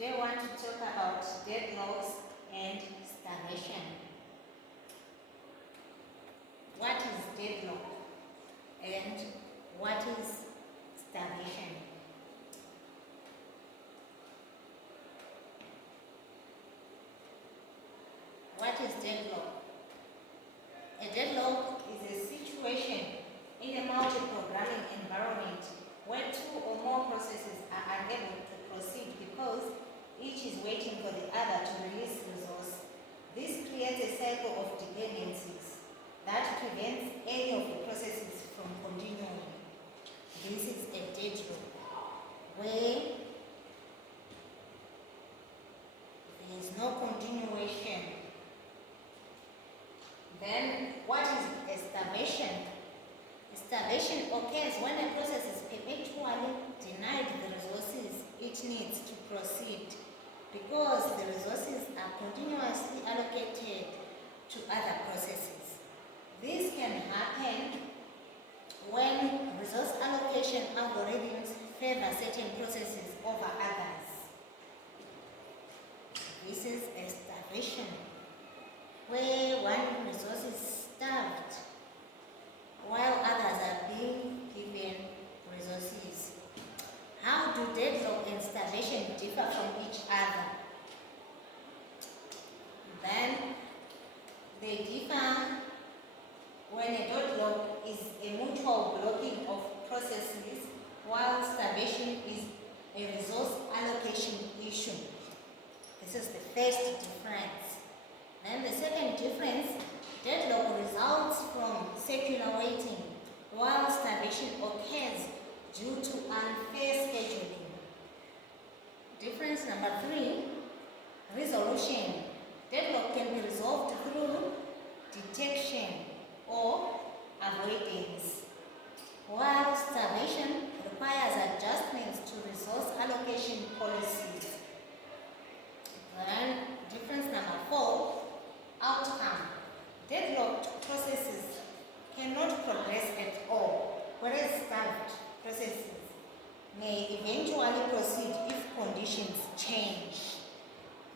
Today I want to talk about deadlocks and starvation. What is deadlock and what is starvation? What is deadlock? A deadlock is a situation in a multi-programming environment where two or more processes are unable to proceed because each is waiting for the other to release resource. This creates a cycle of dependencies that prevents any of the processes from continuing. This is a deadlock where there is no continuation. Then what is a starvation? Starvation occurs when a process is perpetually denied the resources it needs to proceed because the resources are continuously allocated to other processes. This can happen when resource allocation algorithms favor certain processes over others. This is a starvation, where one resource is starved while others are being given resources. How do deadlock and starvation differ from each other? Then they differ when a deadlock is a mutual blocking of processes while starvation is a resource allocation issue. This is the first difference. Then the second difference, deadlock results from circular waiting, while starvation occurs due to unfair scheduling. Difference number 3, resolution. Deadlock can be resolved through detection or avoidance, while starvation requires adjustments to resource allocation policies. Then difference number 4, outcome. Deadlocked processes cannot progress at all, whereas starved processes may eventually proceed if conditions change.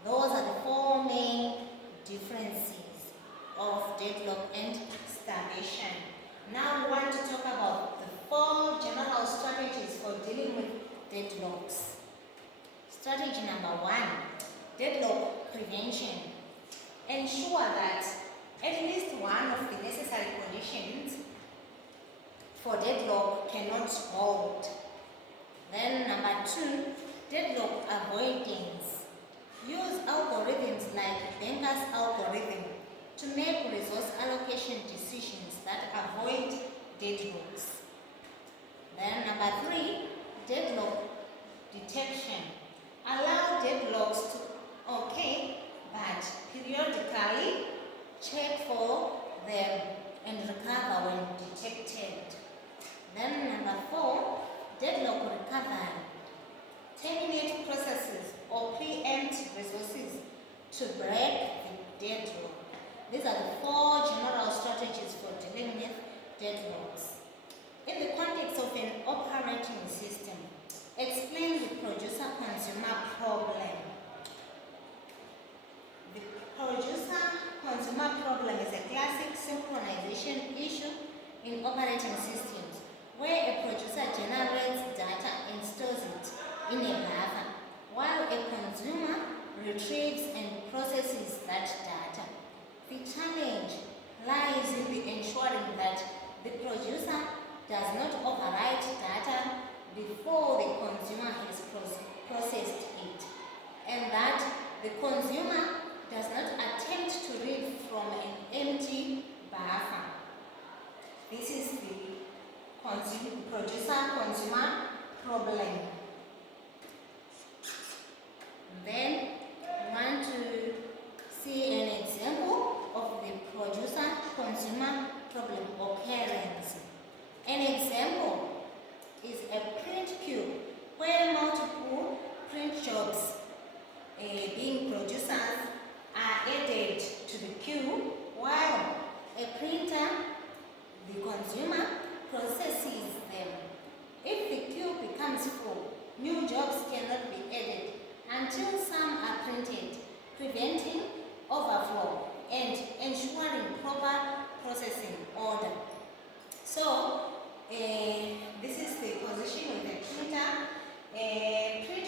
Those are the 4 main differences of deadlock and starvation. Now we want to talk about the 4 general strategies for dealing with deadlocks. Strategy number 1, deadlock prevention. Ensure that at least one of the necessary conditions for deadlock cannot hold. Then number 2, deadlock avoidance. Use algorithms like Banker's algorithm to make resource allocation decisions that avoid deadlocks. Then number 3, deadlock detection. Allow deadlocks to occur, but periodically check for them and recover when detected. Then number 4, deadlock recovery. Terminate processes or preempt resources to break the deadlock. These are the 4 general strategies for dealing with deadlocks. In the context of an operating system, explain the producer-consumer problem. The producer-consumer problem is a classic synchronization issue in operating systems where a producer generates data and stores it in a buffer, while a consumer retrieves and processes that data. The challenge lies in the ensuring that the producer does not overwrite data before the consumer has processed it, and that the consumer does not attempt to read from an empty buffer. This is the producer-consumer problem. Then we want to see an example of the producer-consumer problem occurrence. An example is a print queue where multiple print jobs being producers are added to the queue while a printer, the consumer, processes them. If the queue becomes full, new jobs cannot be added until some are printed, preventing overflow and ensuring proper processing order. So this is the position of the printer. Print